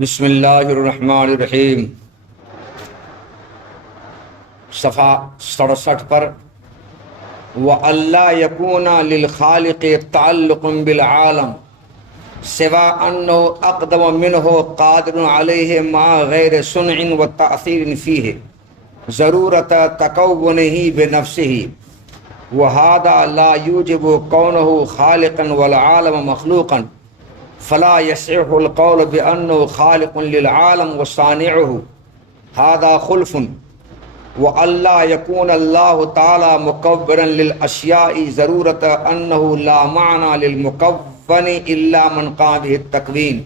بسم اللہ الرحمن الرحیم۔ صفحہ 67 پر وَأَلَّا يَكُونَ لِلْخَالِقِ تَعَلُّقٌ بِالْعَالَمِ سِوَىٰ أَنَّهُ أَقْدَمَ مِنْهُ قَادِرٌ عَلَيْهِ مَعَ غَيْرِ صُنْعٍ وَتَأْثِيرٍ فِيهِ ضَرُورَةَ تَكَوُّنِهِ بِنَفْسِهِ وَهَذَا لَا يُوجِبُ كَوْنَهُ خَالِقًا وَالْعَالَمَ مَخْلُوقًا فلا يصح القول بأنه خالق للعالم وصانعه هذا خلف وألا يكون الله تعالى مكبرا للأشياء ضرورة أنه لا معنى للمكون إلا من قام به التكوين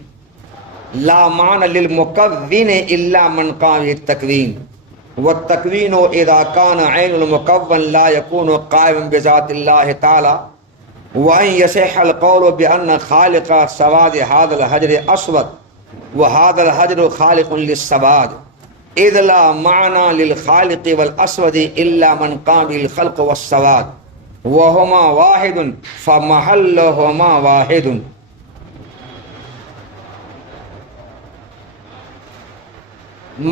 لا معنى للمكون إلا من قام به التكوين والتكوين إذا كان عين المكون لا يكون قائما بذات الله تعالى وَأَن يَصِحَّ الْقَوْلُ بِأَنَّ خَالِقَ سَوَادِ هَذَا الْحَجْرِ أَسْوَدٌ وَهَذَا الْحَجْرُ خَالِقٌ لِلسَّوَادِ إِذْ لَا مَعْنَى لِلْخَالِقِ وَالْأَسْوَدِ إِلَّا مَنْ قَامَ بِهِ الْخَلْقُ وَالسَّوَادُ وَهُمَا وَاحِدٌ فَمَحَلُّهُمَا وَاحِدٌ۔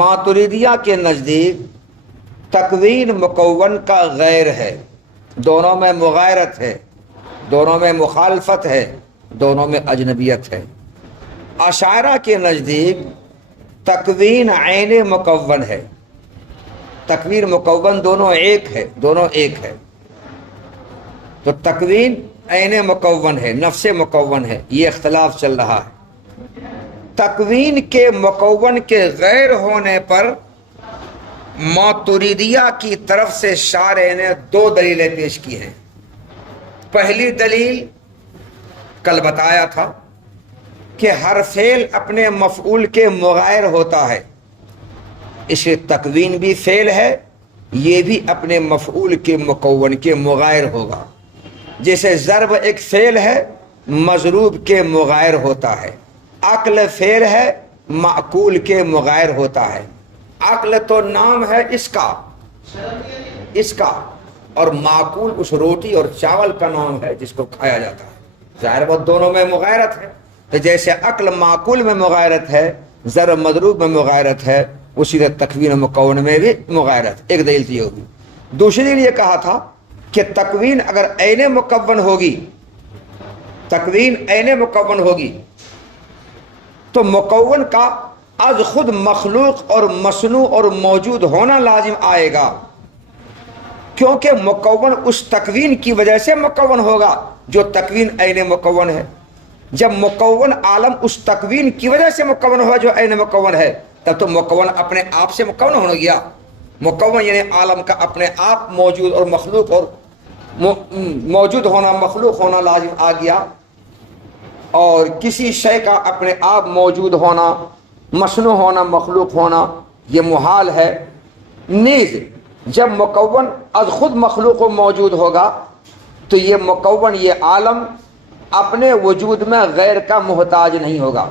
ماتریدیہ کے نزدیک تکوین مکون کا غیر ہے، دونوں میں مغایرت ہے، دونوں میں مخالفت ہے، دونوں میں اجنبیت ہے۔ اشاعرہ کے نزدیک تکوین عین مکون ہے، تکوین مکون دونوں ایک ہے، دونوں ایک ہے۔ تو تکوین عین مکون ہے، نفس مکون ہے، یہ اختلاف چل رہا ہے۔ تکوین کے مکون کے غیر ہونے پر ماتریدیہ کی طرف سے شارح نے دو دلیلیں پیش کی ہیں۔ پہلی دلیل کل بتایا تھا کہ ہر فعل اپنے مفعول کے مغایر ہوتا ہے، اس لیے تکوین بھی فعل ہے، یہ بھی اپنے مفعول کے مکون کے مغایر ہوگا۔ جیسے ضرب ایک فعل ہے، مضروب کے مغایر ہوتا ہے۔ عقل فعل ہے، معقول کے مغایر ہوتا ہے۔ عقل تو نام ہے اس کا اور معقول اس روٹی اور چاول کا نام ہے جس کو کھایا جاتا ہے۔ ظاہر وہ دونوں میں مغایرت ہے، تو جیسے عقل معقول میں مغایرت ہے، ضرب مضروب میں مغایرت ہے، اسی طرح تکوین مکون میں بھی مغایرت۔ ایک دلیل تو یہ ہوگی۔ دوسری دلیل یہ کہا تھا کہ تکوین اگر عین مکون ہوگی، تکوین عین مکون ہوگی تو مکون کا از خود مخلوق اور مصنوع اور موجود ہونا لازم آئے گا، کیونکہ مکون اس تکوین کی وجہ سے مکون ہوگا جو تکوین عین مکون ہے۔ جب مکون عالم اس تکوین کی وجہ سے مکون ہوا جو عین مکون ہے، تب تو مکون اپنے آپ سے مکون ہو گیا۔ مکون یعنی عالم کا اپنے آپ موجود اور مخلوق اور موجود ہونا، مخلوق ہونا لازم آ گیا، اور کسی شے کا اپنے آپ موجود ہونا، مصنوع ہونا، مخلوق ہونا یہ محال ہے۔ نیز جب مکون از خود مخلوق و موجود ہوگا تو یہ مکون، یہ عالم اپنے وجود میں غیر کا محتاج نہیں ہوگا،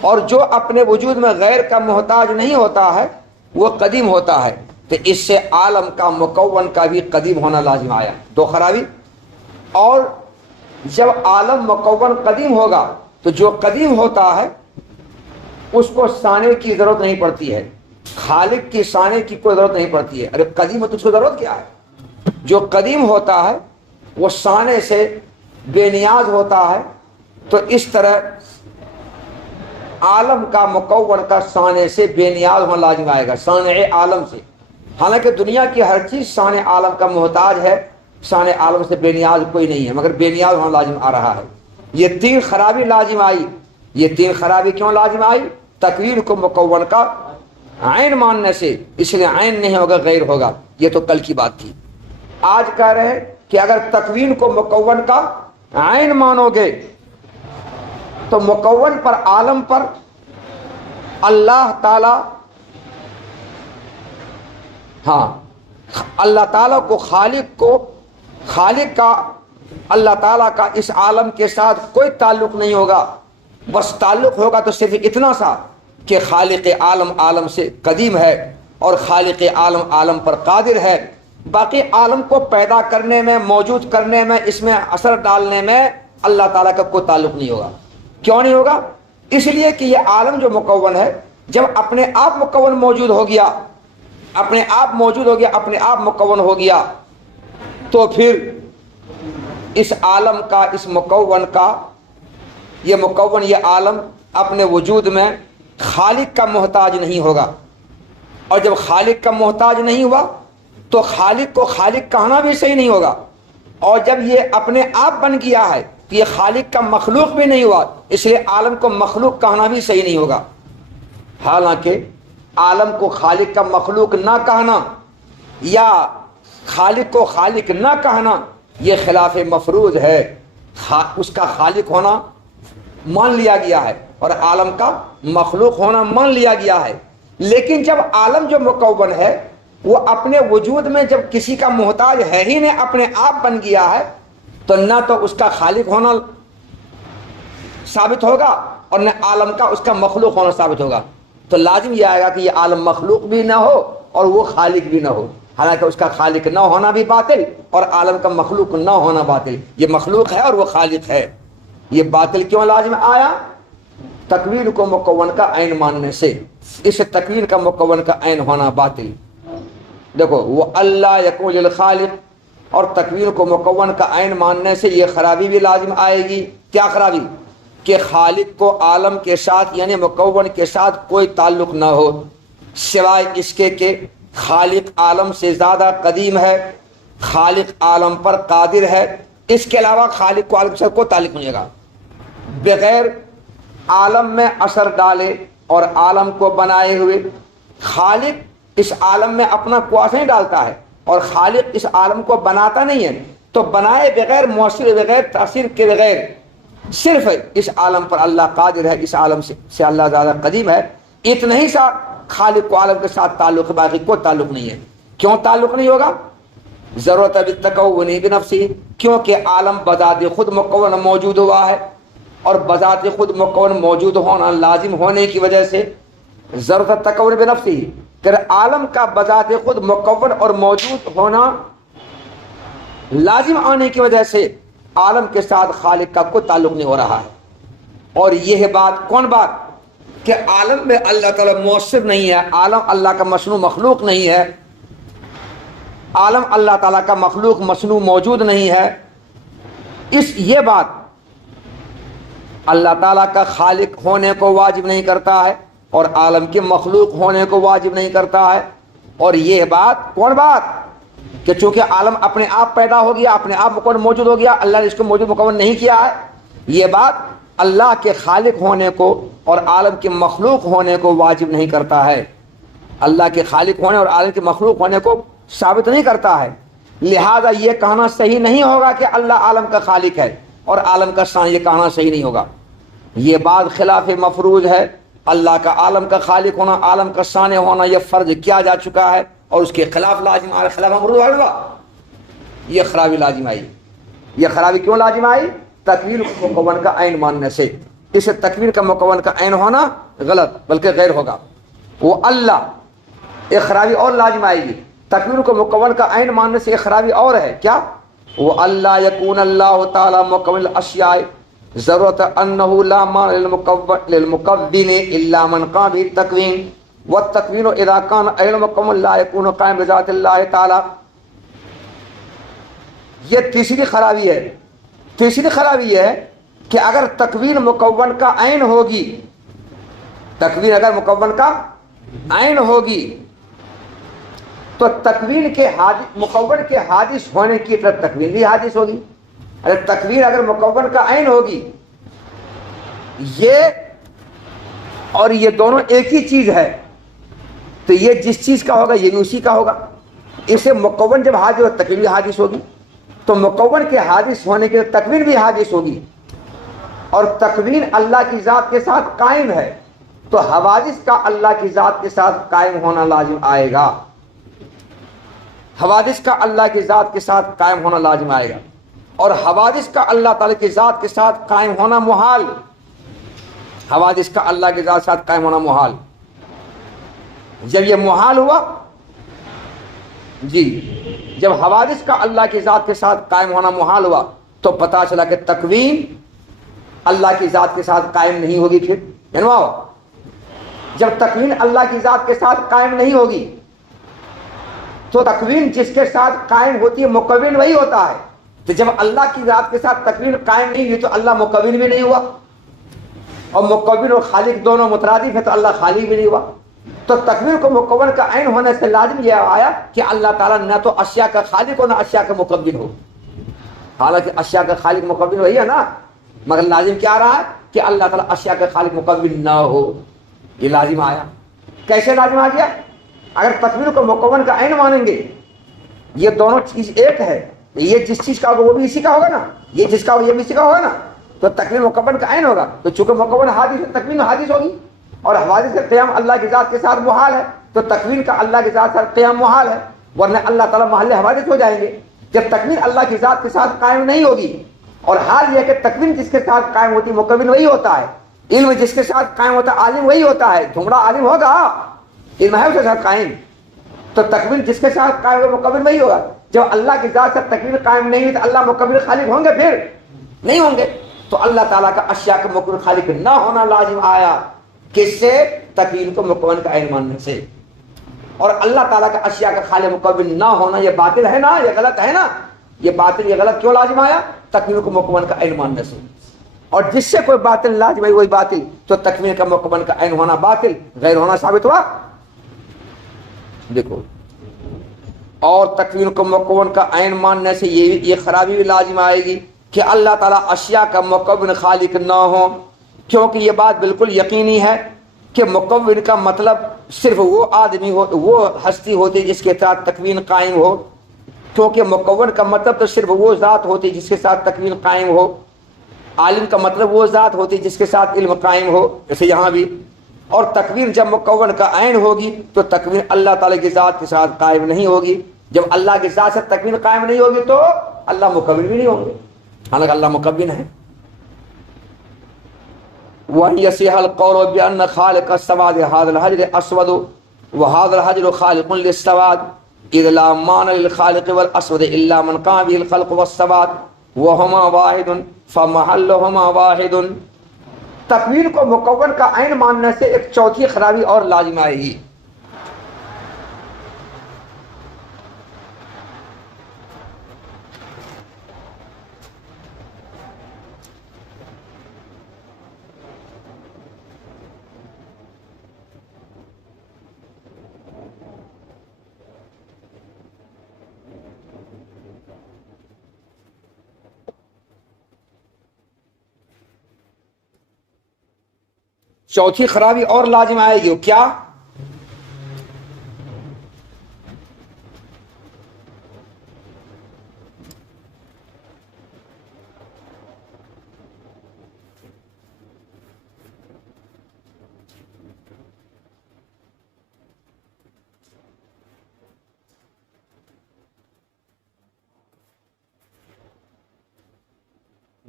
اور جو اپنے وجود میں غیر کا محتاج نہیں ہوتا ہے وہ قدیم ہوتا ہے، تو اس سے عالم کا مکون کا بھی قدیم ہونا لازم آیا۔ دو خرابی۔ اور جب عالم مکون قدیم ہوگا تو جو قدیم ہوتا ہے اس کو صانع کی ضرورت نہیں پڑتی ہے، خالق کی صانع کی کوئی ضرورت نہیں پڑتی ہے۔ ارے قدیم ہو تو اس کو ضرورت کیا ہے؟ جو قدیم ہوتا ہے وہ صانع سے بے نیاز ہوتا ہے، تو اس طرح عالم کا مکون کا صانع سے بے نیاز ہونا لازم آئے گا، صانع عالم سے۔ حالانکہ دنیا کی ہر چیز صانع عالم کا محتاج ہے، صانع عالم سے بے نیاز کوئی نہیں ہے، مگر بے نیاز ہونا لازم آ رہا ہے۔ یہ تین خرابی لازم آئی۔ یہ تین خرابی کیوں لازم آئی؟ تکوین کو مکون کا عین ماننے سے، اس لیے عین نہیں ہوگا، غیر ہوگا۔ یہ تو کل کی بات تھی۔ آج کہہ رہے ہیں کہ اگر تکوین کو مکون کا عین مانو گے تو مکون پر، عالم پر اللہ تعالی، اللہ تعالیٰ کو، خالق کا، اللہ تعالیٰ کا اس عالم کے ساتھ کوئی تعلق نہیں ہوگا۔ بس تعلق ہوگا تو صرف اتنا سا کہ خالق عالم عالم سے قدیم ہے اور خالق عالم عالم پر قادر ہے۔ باقی عالم کو پیدا کرنے میں، موجود کرنے میں، اس میں اثر ڈالنے میں اللہ تعالیٰ کا کوئی تعلق نہیں ہوگا۔ کیوں نہیں ہوگا؟ اس لیے کہ یہ عالم جو مکون ہے جب اپنے آپ مکون موجود ہو گیا، اپنے آپ موجود ہو گیا، اپنے آپ مکون ہو گیا، تو پھر اس عالم کا، اس مکون کا، یہ مکون، یہ عالم اپنے وجود میں خالق کا محتاج نہیں ہوگا۔ اور جب خالق کا محتاج نہیں ہوا تو خالق کو خالق کہنا بھی صحیح نہیں ہوگا، اور جب یہ اپنے آپ بن گیا ہے تو یہ خالق کا مخلوق بھی نہیں ہوا، اس لیے عالم کو مخلوق کہنا بھی صحیح نہیں ہوگا۔ حالانکہ عالم کو خالق کا مخلوق نہ کہنا یا خالق کو خالق نہ کہنا یہ خلاف مفروض ہے، اس کا خالق ہونا مان لیا گیا ہے اور عالم کا مخلوق ہونا مان لیا گیا ہے۔ لیکن جب عالم جو مکون ہے وہ اپنے وجود میں جب کسی کا محتاج ہے ہی نہیں، اپنے آپ بن گیا ہے، تو نہ تو اس کا خالق ہونا ثابت ہوگا اور نہ عالم کا اس کا مخلوق ہونا ثابت ہوگا۔ تو لازم یہ آئے گا کہ یہ عالم مخلوق بھی نہ ہو اور وہ خالق بھی نہ ہو، حالانکہ اس کا خالق نہ ہونا بھی باطل اور عالم کا مخلوق نہ ہونا باطل۔ یہ مخلوق ہے اور وہ خالق ہے، یہ باطل کیوں لازم آیا؟ تکوین کو مکون کا عین ماننے سے۔ اس تکوین کا مکون کا عین ہونا باطل۔ دیکھو وہ اللہ یکون للخالق اور تکوین کو مکون کا عین ماننے سے یہ خرابی بھی لازم آئے گی۔ کیا خرابی؟ کہ خالق کو عالم کے ساتھ یعنی مکون کے ساتھ کوئی تعلق نہ ہو، سوائے اس کے کہ خالق عالم سے زیادہ قدیم ہے، خالق عالم پر قادر ہے، اس کے علاوہ خالق کو عالم کے ساتھ کوئی تعلق نہیں ہوگا۔ بغیر عالم میں اثر ڈالے اور عالم کو بنائے ہوئے خالق اس عالم میں اپنا کواسا نہیں ڈالتا ہے اور خالق اس عالم کو بناتا نہیں ہے، تو بنائے بغیر، مؤثر بغیر، تاثیر کے بغیر صرف اس عالم پر اللہ قادر ہے، اس عالم سے اللہ زیادہ قدیم ہے، اتنا ہی سا خالق کو عالم کے ساتھ تعلق ہے، باقی کوئی تعلق نہیں ہے۔ کیوں تعلق نہیں ہوگا؟ ضرورت بالتکون بنفسی، کیونکہ عالم بذات خود مکون موجود ہوا ہے اور بذات خود مکون موجود ہونا لازم ہونے کی وجہ سے ضرورت تکون بنفسی، کہ عالم کا بذات خود مکون اور موجود ہونا لازم آنے کی وجہ سے عالم کے ساتھ خالق کا کوئی تعلق نہیں ہو رہا ہے۔ اور یہ بات کون بات؟ کہ عالم میں اللہ تعالیٰ مؤثر نہیں ہے، عالم اللہ کا مصنوع مخلوق نہیں ہے، عالم اللہ تعالیٰ کا مخلوق مصنوع موجود نہیں ہے، یہ بات اللہ تعالیٰ کا خالق ہونے کو واجب نہیں کرتا ہے اور عالم کے مخلوق ہونے کو واجب نہیں کرتا ہے۔ اور یہ بات کون بات؟ کہ چونکہ عالم اپنے آپ پیدا ہو گیا، اپنے آپ مکون موجود ہو گیا، اللہ نے اس کو موجود مکون نہیں کیا ہے، یہ بات اللہ کے خالق ہونے کو اور عالم کے مخلوق ہونے کو واجب نہیں کرتا ہے، اللہ کے خالق ہونے اور عالم کے مخلوق ہونے کو ثابت نہیں کرتا ہے۔ لہذا یہ کہنا صحیح نہیں ہوگا کہ اللہ عالم کا خالق ہے اور عالم کا ثانی، یہ کہنا صحیح نہیں ہوگا، یہ بات خلاف مفروض ہے۔ اللہ کا عالم کا خالق ہونا، عالم کا ثانی ہونا یہ فرض کیا جا چکا ہے اور اس کے خلاف لازم آ خلاف مفروض ہوا، یہ خرابی لازم آئی۔ یہ خرابی کیوں لازم آئی؟ تکوین کو مکون کا عین ماننے سے۔ اس تکوین کا مکون کا عین ہونا غلط بلکہ غیر ہوگا، وہ اللہ، ایک خرابی اور لازم آئے گی۔ تکوین کو مکون کا عین ماننے سے ایک خرابی اور ہے، کیا؟ وہ اللہ یکون اللہ تعالی مکون الاشیاء ضرورت انہ لا مانع للمکون الا من قام بالتکوین والتکوین اذا کان غیر مکون لا یکون قائم بذات اللہ تعالی۔ یہ تیسری خرابی ہے۔ تیسری خرابی یہ ہے کہ اگر تکوین مکون کا عین ہوگی، تکوین اگر مکون کا عین ہوگی تو تکوین کے مکون کے حادث ہونے کی طرف تکوین بھی حادث ہوگی۔ اگر تکوین اگر مکون کا عین ہوگی، یہ اور یہ دونوں ایک ہی چیز ہے، تو یہ جس چیز کا ہوگا یہ بھی اسی کا ہوگا۔ اسے مکون جب حادث ہو تکوین بھی حادث ہوگی، تو مکون کے حادث ہونے کے تکوین بھی حادث ہوگی، اور تکوین اللہ کی ذات کے ساتھ قائم ہے تو حوادث کا اللہ کی ذات کے ساتھ قائم ہونا لازم آئے گا، حوادث کا اللہ کی ذات کے ساتھ قائم ہونا لازم آئے گا، اور حوادث کا اللہ تعالی کی ذات کے ساتھ قائم ہونا محال، حوادث کا اللہ کی ذات کے ساتھ قائم ہونا محال۔ جب یہ محال ہوا، جی جب حوادث کا اللہ کی ذات کے ساتھ قائم ہونا محال ہوا تو پتہ چلا کہ تکوین اللہ کی ذات کے ساتھ قائم نہیں ہوگی، پھر جنواؤ جب تکوین اللہ کی ذات کے ساتھ قائم نہیں ہوگی تو تکوین جس کے ساتھ قائم ہوتی ہے مکون وہی ہوتا ہے. تو جب اللہ کی ذات کے ساتھ تکوین قائم نہیں ہوئی تو اللہ مکون بھی نہیں ہوا, اور مکون اور خالق دونوں مترادف ہے تو اللہ خالق بھی نہیں ہوا. تو تکوین کو مکون کا عین ہونے سے لازم یہ آیا کہ اللہ تعالیٰ نہ تو اشیاء کا خالق ہو نہ اشیاء کا مکون ہو. حالانکہ اشیاء کا خالق مکون وہی ہے نا, مگر لازم کیا رہا ہے کہ اللہ تعالیٰ اشیاء کا خالق مکون نہ ہو. یہ لازم آیا. کیسے لازم آ گیا؟ اگر تکوین کو مکون کا عین مانیں گے, یہ دونوں چیز ایک ہے, یہ جس چیز کا ہوگا وہ بھی اسی کا ہوگا نا, یہ جس کا ہوگا یہ بھی اسی کا ہوگا نا, تو تکوین مکون کا عین ہوگا. تو چونکہ مکون حادث ہے تکوین حادث ہوگی, اور حوادث کا قیام اللہ کی ذات کے ساتھ محال ہے, تو تکوین کا اللہ کی ذات کے ساتھ قیام محال ہے, ورنہ اللہ تعالیٰ محل حوادث ہو جائیں گے. جب تکوین اللہ کی ذات کے ساتھ قائم نہیں ہوگی, اور حال یہ کہ تکوین جس کے ساتھ قائم ہوتی ہے مکون وہی ہوتا ہے, علم جس کے ساتھ قائم ہوتا ہے عالم وہی ہوتا ہے. جھومڑا عالم ہوگا, علم ہے اس کے ساتھ قائم, تو تکوین جس کے ساتھ قائم ہوگا مکون وہی ہوگا. جب اللہ کی ذات سے تکوین قائم نہیں ہوئی تو اللہ مکون خالق ہوں گے؟ پھر نہیں ہوں گے. تو اللہ تعالیٰ کا اشیاء کا مکون خالق نہ ہونا لازم آیا. کس سے؟ تکوین کو مکون کا عین ماننے سے. اور اللہ تعالیٰ کا اشیاء کا خالق مکون نہ ہونا یہ باطل ہے نا, یہ غلط ہے نا. یہ باطل یہ غلط کیوں لازم آیا؟ تکوین کو مکون کا عین ماننے سے. اور جس سے کوئی باطل لازم ہے وہی باطل, تو تکوین کا مکون کا عین ہونا باطل, غیر ہونا ثابت ہوا. دیکھو, اور تکوین کو مکون کا عین ماننے سے یہ خرابی بھی لازم آئے گی کہ اللہ تعالیٰ اشیاء کا مکون خالق نہ ہو, کیونکہ یہ بات بالکل یقینی ہے کہ مکون کا مطلب صرف وہ آدمی ہو, وہ ہستی ہوتی جس کے ساتھ تکوین قائم ہو. کیونکہ مکون کا مطلب تو صرف وہ ذات ہوتی جس کے ساتھ تکوین قائم ہو. عالم کا مطلب وہ ذات ہوتی جس کے ساتھ علم قائم ہو, جیسے یہاں بھی. اور تکوین جب مکون کا عین ہوگی تو تکوین اللہ تعالیٰ کی ذات کے ساتھ قائم نہیں ہوگی. جب اللہ کی ذات سے تکوین قائم نہیں ہوگی تو اللہ مکون بھی نہیں ہوں گے, حالانکہ اللہ مکون ہے. وَإِنْ يَصِحَ الْقَوْلُ بِأَنَّ خَالِقَ السَّوَادِ هَذَا الْحَجْرِ أَسْوَدُ وَهَذَا الْحَجْرُ خَالِقٌ لِلسَّوَادِ إِذْ لَا مَانَعَ لِلْخَالِقِ وَالْأَسْوَدِ إِلَّا مَنْ قَامَ بِهِ الْخَلْقُ وَالسَّوَادُ وَهُمَا وَاحِدٌ فَمَحَلُّهُمَا وَاحِدٌ. تکوین کو مکون کا عین ماننے سے ایک چوتھی خرابی اور لازم آئے گی. چوتھی خرابی اور لازم آئے گی, کیا؟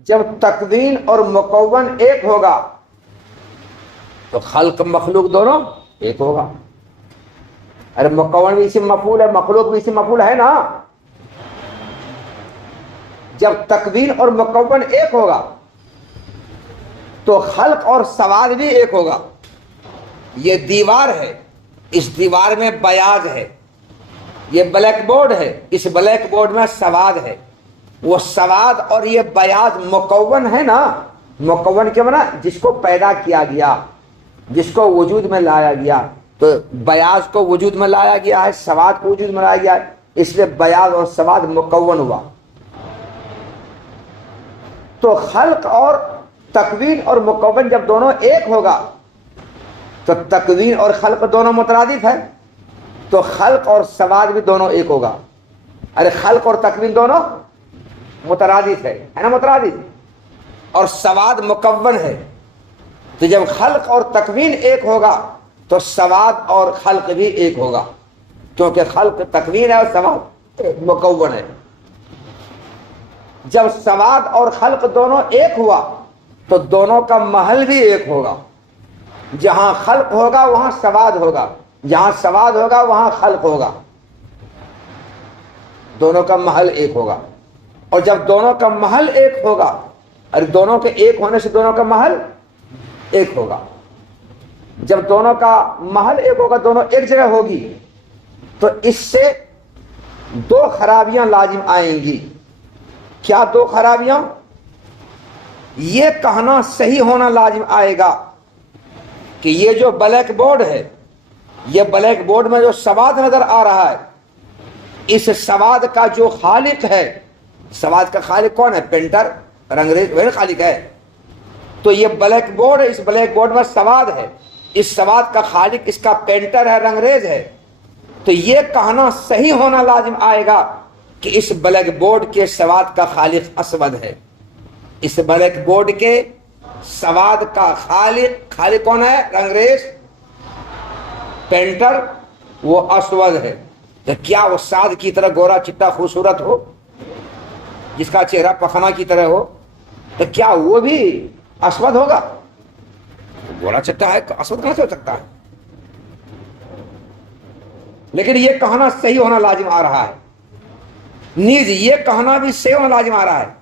جب تکوین اور مکون ایک ہوگا تو خلق مخلوق دونوں ایک ہوگا. ارے مکون بھی اسی مفعول ہے, مخلوق بھی اسی مفعول ہے نا. جب تکوین اور مکون ایک ہوگا تو خلق اور سواد بھی ایک ہوگا. یہ دیوار ہے, اس دیوار میں بیاض ہے. یہ بلیک بورڈ ہے, اس بلیک بورڈ میں سواد ہے. وہ سواد اور یہ بیاض مکون ہے نا. مکون کیا معنی؟ جس کو پیدا کیا گیا, جس کو وجود میں لایا گیا. تو بیاض کو وجود میں لایا گیا ہے, سواد کو وجود میں لایا گیا ہے, اس لیے بیاض اور سواد مکون ہوا. تو خلق اور تکوین اور مکون جب دونوں ایک ہوگا تو تکوین اور خلق دونوں مترادف ہے, تو خلق اور سواد بھی دونوں ایک ہوگا. ارے خلق اور تکوین دونوں مترادف ہے نا, مترادف, اور سواد مکون ہے. تو جب خلق اور تکوین ایک ہوگا تو سواد اور خلق بھی ایک ہوگا, کیونکہ خلق تکوین ہے اور سواد مکون ہے. جب سواد اور خلق دونوں ایک ہوا تو دونوں کا محل بھی ایک ہوگا. جہاں خلق ہوگا وہاں سواد ہوگا, جہاں سواد ہوگا وہاں خلق ہوگا. دونوں کا محل ایک ہوگا. اور جب دونوں کا محل ایک ہوگا, اور دونوں کے ایک ہونے سے دونوں کا محل ایک ہوگا. جب دونوں کا محل ایک ہوگا، دونوں ایک جگہ ہوگی، تو اس سے دو خرابیاں لازم آئیں گی۔ کیا دو خرابیاں؟ یہ کہنا صحیح ہونا لازم آئے گا کہ یہ جو بلیک بورڈ ہے، یہ بلیک بورڈ میں جو سواد نظر آ رہا ہے، اس سواد کا جو خالق ہے، سواد کا خالق کون ہے؟ پینٹر، رنگریز، وہی خالق ہے۔ تو یہ بلیک بورڈ ہے، اس بلیک بورڈ میں سواد ہے، اس سواد کا خالق اس کا پینٹر ہے، رنگریز ہے۔ تو یہ کہنا صحیح ہونا لازم آئے گا کہ اس بلیک بورڈ کے سواد کا خالق اسود ہے۔ اس بلیک بورڈ کے سواد کا خالق کون ہے؟ رنگریز، پینٹر، وہ اسود ہے۔ تو کیا وہ سعد کی طرح گورا چٹا خوبصورت ہو، جس کا چہرہ پخنا کی طرح ہو، تو کیا وہ بھی اسود ہوگا؟ گورا چٹا ہے، اسود کہاں سے ہو سکتا ہے؟ لیکن یہ کہنا صحیح ہونا لازم آ رہا ہے، نیز یہ کہنا بھی صحیح ہونا لازم آ رہا ہے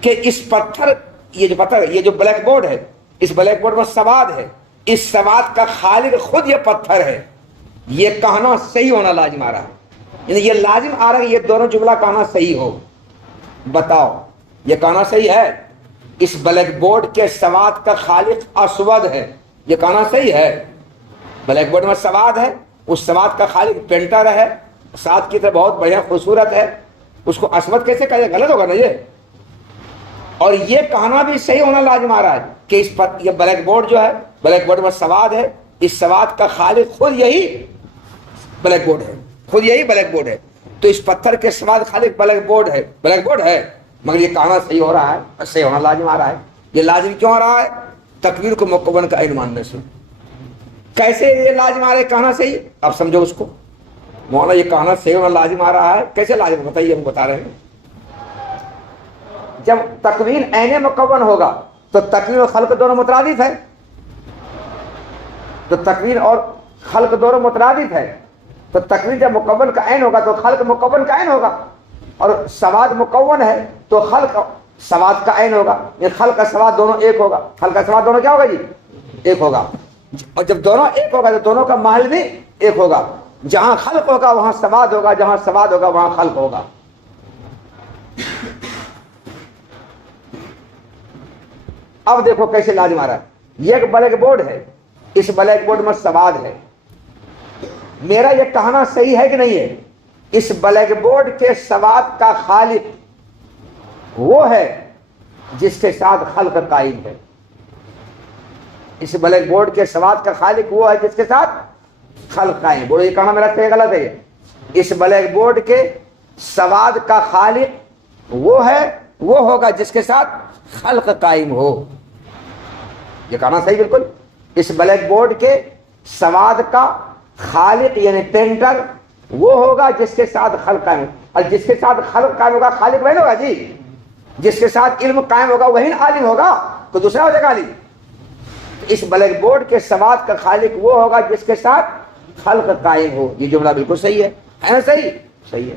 کہ اس پتھر، یہ جو بلیک بورڈ ہے، اس بلیک بورڈ میں سواد ہے، اس سواد کا خالق خود یہ پتھر ہے۔ یہ کہنا صحیح ہونا لازم آ رہا ہے، یعنی یہ لازم آ رہا ہے کہ یہ دونوں جملہ کہنا صحیح ہو۔ بتاؤ یہ کہنا صحیح ہے؟ اس بلیک بورڈ کے سواد کا خالق اسود ہے، یہ کہنا صحیح ہے؟ بلیک بورڈ میں سواد ہے، اس سواد کا خالق پینٹر ہے، سواد کی طرح بہت بڑھیا خوبصورت ہے، اس کو اسود کیسے کہے؟ غلط ہوگا نا یہ۔ اور یہ کہنا بھی صحیح ہونا لازم آ رہا ہے کہ یہ بلیک بورڈ جو ہے، بلیک بورڈ میں سواد ہے، اس سواد کا خالق خود یہی بلیک بورڈ ہے، خود یہی بلیک بورڈ ہے۔ تو اس پتھر کے سواد خالق بلیک بورڈ ہے، مگر یہ کہنا صحیح ہو رہا ہے، صحیح ہونا لازم آ رہا ہے۔ یہ لازم کیوں آ رہا ہے؟ تکویر کو مکون کا عین ماننے سے۔ کیسے یہ لازم آ رہا ہے کہنا صحیح؟ اب سمجھو اس کو۔ مولانا یہ کہنا صحیح ہونا لازم آ رہا ہے، کیسے لازم؟ بتائیے، ہم بتا رہے ہیں۔ جب تکوین عین مکون ہوگا تو تکوین اور خلق دونوں مترادف ہے، تو تکوین اور خلق دونوں مترادف ہے، تو تکوین جب مکون کا عین ہوگا تو خلق مکون کا عین ہوگا، اور سواد مکون ہے تو خلق سواد کا عین ہوگا، یہ خلق کا سواد دونوں ایک ہوگا۔ خلق کا سواد دونوں کیا ہوگا جی؟ ایک ہوگا۔ اور جب دونوں ایک ہوگا تو دونوں کا محل بھی ایک ہوگا، جہاں خلق ہوگا وہاں سواد ہوگا، جہاں سواد ہوگا وہاں خلق ہوگا۔ اب دیکھو کیسے لازم آ رہا ہے۔ یہ ایک بلیک بورڈ ہے، اس بلیک بورڈ میں سواد ہے، میرا یہ کہنا صحیح ہے کہ نہیں ہے؟ اس بلیک بورڈ کے سواد کا خالق وہ ہے جس کے ساتھ خلق قائم ہے۔ اس بلیک بورڈ کے سواد کا خالق وہ ہے جس کے ساتھ خلق قائم۔ بولو یہ کہنا میرا صحیح غلط ہے؟ اس بلیک بورڈ کے سواد کا خالق وہ ہے، وہ ہوگا جس کے ساتھ خلق قائم ہو۔ یہ کہنا صحیح بالکل۔ اس بلیک بورڈ کے سواد کا خالق یعنی پینٹر وہ ہوگا جس کے ساتھ خلق قائم ہو، اور جس کے ساتھ خلق قائم ہوگا خالق وہی ہوگا جی، جس کے ساتھ علم قائم ہوگا وہی عالم ہوگا، تو دوسرا ہو جائے گا عالم۔ اس بلیک بورڈ کے سواد کا خالق وہ ہوگا جس کے ساتھ خلق قائم ہو۔ یہ جملہ بالکل صحیح ہے نا؟ صحیح ہے۔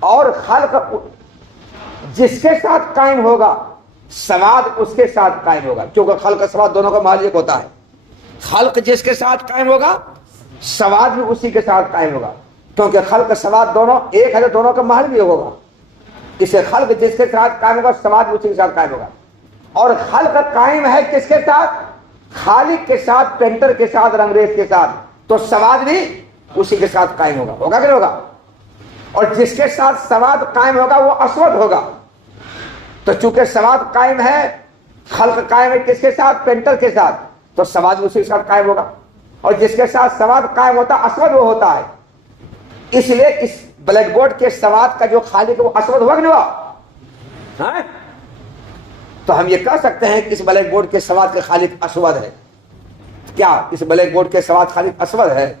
اور خلق جس کے ساتھ قائم ہوگا سواد اس کے ساتھ قائم ہوگا، کیونکہ خلق سواد دونوں کا محل ایک ہوتا ہے۔ خلق جس کے ساتھ قائم ہوگا سواد بھی اسی کے ساتھ قائم ہوگا، کیونکہ خلق سواد دونوں ایک ہے تو دونوں کا محل بھی ہوگا۔ اسے خلق جس کے ساتھ قائم ہوگا سواد بھی اسی کے ساتھ قائم ہوگا۔ اور خلق قائم ہے کس کے ساتھ؟ خالق کے ساتھ، پینٹر کے ساتھ، رنگریز کے ساتھ، تو سواد بھی اسی کے ساتھ قائم ہوگا کہ نہیں ہوگا؟ اور جس کے ساتھ سواد قائم ہوگا وہ اسود ہوگا، تو چونکہ سواد قائم ہے، خلق قائم ہے کس کے ساتھ؟ پینٹر کے ساتھ، تو سواد بھی اسی کے ساتھ قائم ہوگا۔ اور جس کے ساتھ سواد قائم ہوتا اسود وہ ہوتا ہے، اس لیے اس بلیک بورڈ کے سواد کا جو خالق ہے وہ اسود ہوا کہ نہیں ہوا؟ تو ہم یہ کہہ سکتے ہیں کہ اس بلیک بورڈ کے سواد کا خالق اسود ہے۔ کیا اس بلیک بورڈ کے سواد خالق اسود ہے؟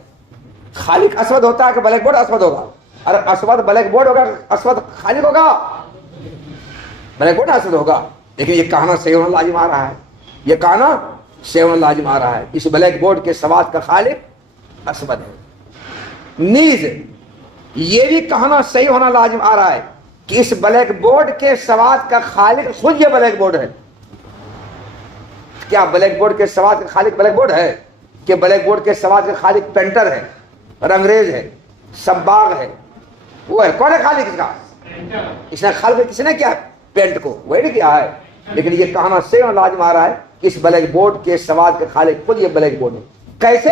خالق اسود ہوتا ہے کہ بلیک بورڈ اسود ہوگا؟ ارے اسود بلیک بورڈ ہوگا، اسود خالق ہوگا، بلیک بورڈ اسود ہوگا۔ لیکن یہ کہنا صحیح ہونا لازم آ رہا ہے، یہ کہنا صحیح ہونا لازم آ رہا ہے، اس بلیک بورڈ کے سواد کا خالق اسود ہے۔ نیز یہ بھی کہنا صحیح ہونا لازم آ رہا ہے کہ اس بلیک بورڈ کے سواد کا خالق خود یہ بلیک بورڈ ہے۔ کیا بلیک بورڈ کے سواد کا خالق بلیک بورڈ ہے؟ کہ بلیک بورڈ کے سواد کا خالق پینٹر ہے، رنگریز ہے، سباغ ہے؟ وہ ہے کون ہے خالق اس کا؟ اس نے خلق کس نے کیا؟ پینٹ کو، وہی نہیں کیا ہے. لیکن یہ کہنا سے لازم آ رہا ہے کہ اس بلیک بورڈ کے سواد کے خالق خود یہ بلیک بورڈ ہے. کیسے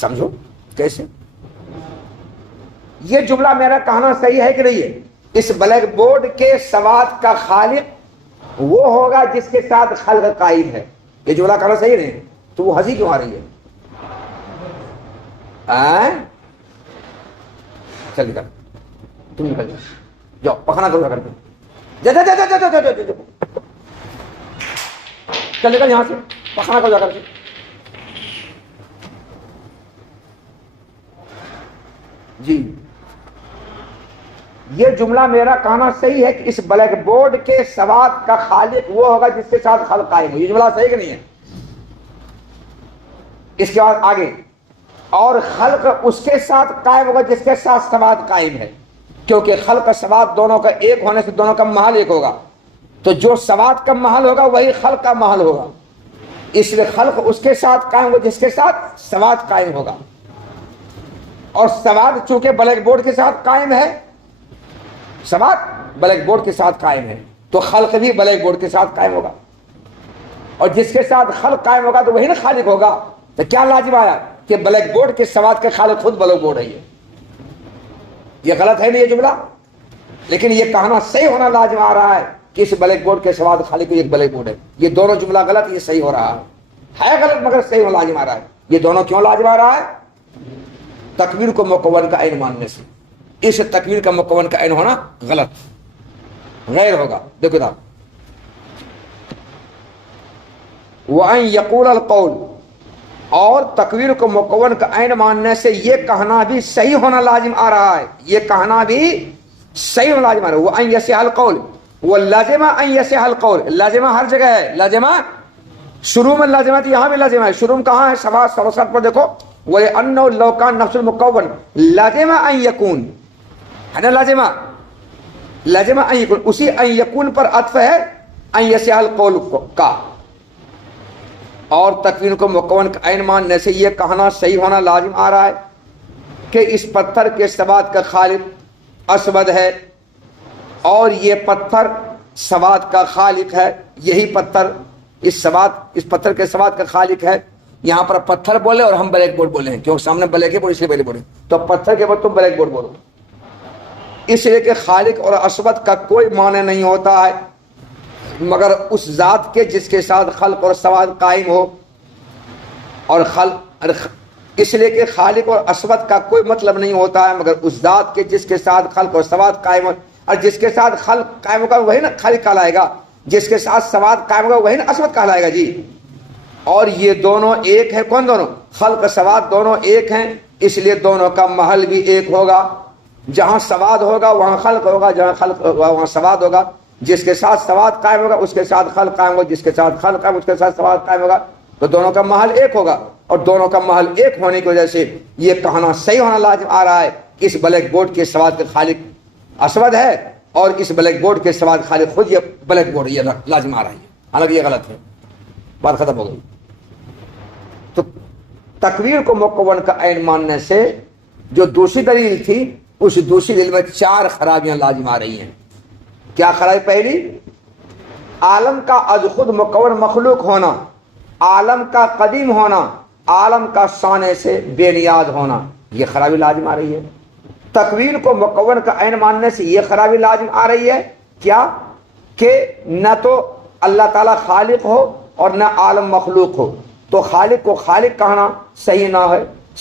سمجھو؟ کیسے؟ یہ جملہ میرا کہنا صحیح ہے کہ نہیں ہے؟ اس بلیک بورڈ کے سواد کا خالق وہ ہوگا جس کے ساتھ خلق قائم ہے. یہ جملہ کہنا صحیح نہیں؟ تو وہ ہنسی کیوں آ رہی ہے؟ چل نکل، تم نکل جاؤ، پخانا کرو جا کر کے. جا جا جا جا جا جا جا جا. چل نکل یہاں سے، پخانا کرو جا کر کے. جی یہ جملہ میرا کہنا صحیح ہے کہ اس بلیک بورڈ کے سواد کا خالق وہ ہوگا جس کے ساتھ خلق قائم ہو. یہ جملہ صحیح کہ نہیں ہے؟ اس کے بعد آگے، اور خلق اس کے ساتھ قائم ہوگا جس کے ساتھ سواد قائم ہے. کیونکہ خلق سواد دونوں کا ایک ہونے سے دونوں کا محل ایک ہوگا، تو جو سواد کا محل ہوگا وہی خلق کا محل ہوگا. اس لیے خلق اس کے ساتھ قائم ہوگا جس کے ساتھ سواد قائم ہوگا. اور سواد چونکہ بلیک بورڈ کے ساتھ قائم ہے، سواد بلیک بورڈ کے ساتھ قائم ہے، تو خلق بھی بلیک بورڈ کے ساتھ قائم ہوگا. اور جس کے ساتھ خلق قائم ہوگا تو وہی نا خالق ہوگا. تو کیا لازم آیا کہ بلیک بورڈ کے سواد کے خالق خود بلیک بورڈ ہے. یہ غلط ہے نہیں یہ جملہ؟ لیکن یہ کہنا صحیح ہونا لازم آ رہا ہے کہ اس بلیک بورڈ کے سواد خالق ایک بلیک بورڈ ہے. یہ دونوں جملہ غلط، یہ صحیح ہو رہا ہے غلط مگر صحیح ہونا لازم آ رہا ہے. یہ دونوں کیوں لازم آ رہا ہے؟ تکویر کو مکون کا عین ماننے سے. اس تکویر کا مکون کا عین ہونا غلط، غیر ہوگا. دیکھو دا وَأَن يَقُولَ الْقَوْلُ، اور تکویر کو مکون کا عین ماننے سے یہ کہنا بھی صحیح ہونا لازم آ رہا ہے. یہ کہنا بھی صحیح ہونا لازم آ رہا ہے. وَأَن يَصِحَ الْقَوْلُ، وَلَازِمَ أَن يَصِحَ الْقَوْلُ. لازمہ ہر جگہ ہے. لازمہ شروع میں لازمہ تھی، یہاں بھی لازمہ ہے. شروع میں کہاں ہے؟ سوا 67 پر دیکھو. وَلِأَنَّهُ لَوْ كَانَ نَفْسُ الْمُكَوَّنُ لَازِمَ أَن يَكُونَ، ہے نا لازمہ؟ لازمہ أن يكون، اسی أن يكون پر عطف ہے أن يصح القول کا. اور تکوین کو مکون کا عین ماننے سے یہ کہنا صحیح ہونا لازم آ رہا ہے کہ اس پتھر کے سواد کا خالق اسود ہے، اور یہ پتھر سواد کا خالق ہے. یہی پتھر اس پتھر کے سواد کا خالق ہے. یہاں پر پتھر بولے اور ہم بلیک بورڈ بولے ہیں، کیونکہ سامنے بلیک بورڈ اس لیے بلیک بورڈ ہے، تو پتھر کے بعد تم بلیک بورڈ بولو. اس لیے کہ خالق اور اسود کا کوئی معنی نہیں ہوتا ہے مگر اس ذات کے جس کے ساتھ خلق اور سواد قائم ہو. اور اس لیے کہ خالق اور اسود کا کوئی مطلب نہیں ہوتا ہے مگر اس ذات کے جس کے ساتھ خلق اور سواد قائم ہو. اور جس کے ساتھ خلق قائم ہوگا وہی نا خالق کہلائے گا، جس کے ساتھ سواد قائم ہوگا وہی نا اسود کہلائے گا. جی اور یہ دونوں ایک ہیں. کون دونوں؟ خلق سواد دونوں ایک ہیں. اس لیے دونوں کا محل بھی ایک ہوگا. جہاں سواد ہوگا وہاں خلق ہوگا، جہاں خلق ہوگا وہاں سواد ہوگا. جس کے ساتھ سواد قائم ہوگا اس کے ساتھ خلق قائم ہوگا، جس کے ساتھ خلق قائم اس کے ساتھ سواد قائم ہوگا. تو دونوں کا محل ایک ہوگا. اور دونوں کا محل ایک ہونے کی وجہ سے یہ کہنا صحیح ہونا لازم آ رہا ہے کہ اس بلیک بورڈ کے سواد کا خالق اسود ہے، اور اس بلیک بورڈ کے سواد خالق خود یہ بلیک بورڈ یہ لازم آ رہا ہے. حالانکہ یہ غلط ہے. بات ختم ہو گئی. تو تکویر کو مکون کا عین ماننے سے جو دوسری دلیل تھی، اس دوسری دلیل میں 4 خرابیاں لازم آ رہی ہیں. کیا خرابی؟ پہلی، عالم کا از خود مکون مخلوق ہونا، عالم کا قدیم ہونا، عالم کا سانے سے بے نیاز ہونا، یہ خرابی لازم آ رہی ہے. تکویر کو مکون کا عین ماننے سے یہ خرابی لازم آ رہی ہے کیا؟ کہ نہ تو اللہ تعالیٰ خالق ہو اور نہ عالم مخلوق ہو. تو خالق کو خالق کہنا صحیح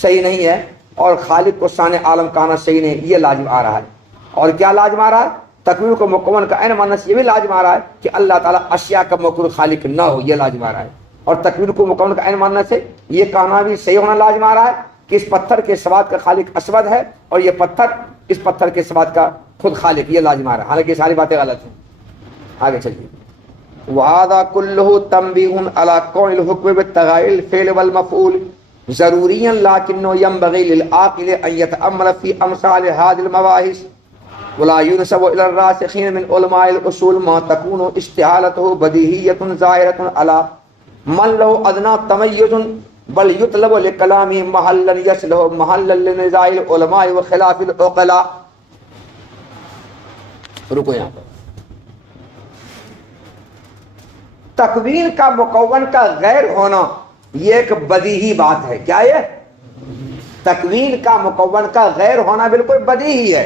صحیح نہیں ہے، اور خالق کو شان عالم کہنا صحیح نہیں، یہ لازم آ رہا ہے. اور کیا لازم آ رہا ہے؟ تکویر کو مکون کا عین ماننے سے یہ بھی لازم آ رہا ہے کہ اللہ تعالیٰ اشیاء کا مکون خالق نہ ہو، یہ لازم آ رہا ہے. اور تکویر کو مکون کا عین ماننے سے یہ کہنا بھی صحیح ہونا لازم آ رہا ہے کہ اس پتھر کے سواد کا خالق اسود ہے، اور یہ پتھر اس پتھر کے سواد کا خود خالق، یہ لازم آ رہا ہے. حالانکہ یہ ساری باتیں غلط ہیں. آگے چلیے. وَهَذَا كُلُّهُ تَنبِيهٌ عَلَى كَوْنِ الْحُكْمِ بِالتَّغَيُّرِ الْفِعْلِ وَالْمَفْعُولِ ضَرُورِيًّا لَكِنَّهُ يَنبَغِي لِلْعَاقِلِ أَن يَتَأَمَّلَ فِي أَمْثَالِ هَذِهِ الْمَبَاحِثِ وَلَا يُنْسَبُ إِلَى الرَّاسِخِينَ مِنْ عُلَمَاءِ الْأُصُولِ مَا تَكُونُ اسْتِحَالَتُهُ بَدِيهِيَّةٌ ظَاهِرَةٌ عَلَى من لہو ادنا تمیز بل یطلب لکلامی محلن یسلہ محلن لنزاع العلماء وخلاف العقلاء. رکو یہاں پر. تکوین کا مکون کا غیر ہونا یہ ایک بدیہی بات ہے. کیا یہ؟ تکوین کا مکون کا غیر ہونا بالکل بدیہی ہے.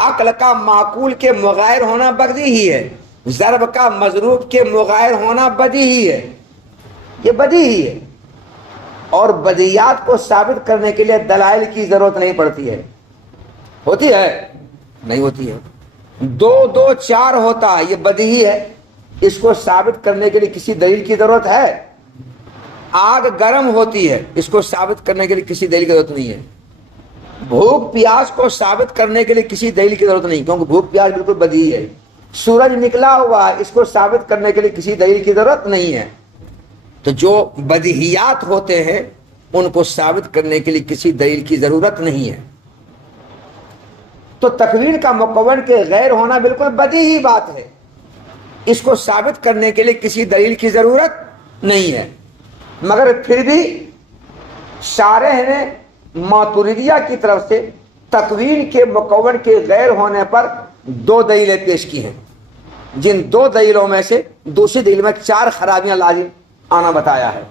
عقل کا معقول کے مغایر ہونا بدیہی ہے. ضرب کا مضروب کے مغایر ہونا بدیہی ہے. یہ بدیہی ہے. اور بدیہیات کو ثابت کرنے کے لیے دلائل کی ضرورت نہیں پڑتی ہے. ہوتی ہے؟ نہیں ہوتی ہے. 2 2 4 ہوتا ہے، یہ بدیہی ہے. اس کو ثابت کرنے کے لیے کسی دلیل کی ضرورت ہے؟ آگ گرم ہوتی ہے، اس کو ثابت کرنے کے لیے کسی دلیل کی ضرورت نہیں ہے. بھوک پیاس کو ثابت کرنے کے لیے کسی دلیل کی ضرورت نہیں، کیونکہ بھوک پیاس بالکل بدیہی ہے. سورج نکلا ہوا ہے، اس کو ثابت کرنے کے لیے کسی دلیل کی ضرورت نہیں ہے. تو جو بدیہیات ہوتے ہیں ان کو ثابت کرنے کے لیے کسی دلیل کی ضرورت نہیں ہے. تو تکوین کا مکون کے غیر ہونا بالکل بدیہی بات ہے. اس کو ثابت کرنے کے لیے کسی دلیل کی ضرورت نہیں ہے. مگر پھر بھی شارح نے ماتریدیہ کی طرف سے تکوین کے مکون کے غیر ہونے پر 2 دلیلیں پیش کی ہیں، جن 2 دلیلوں میں سے دوسری دلیل میں 4 خرابیاں لازم آنا بتایا ہے.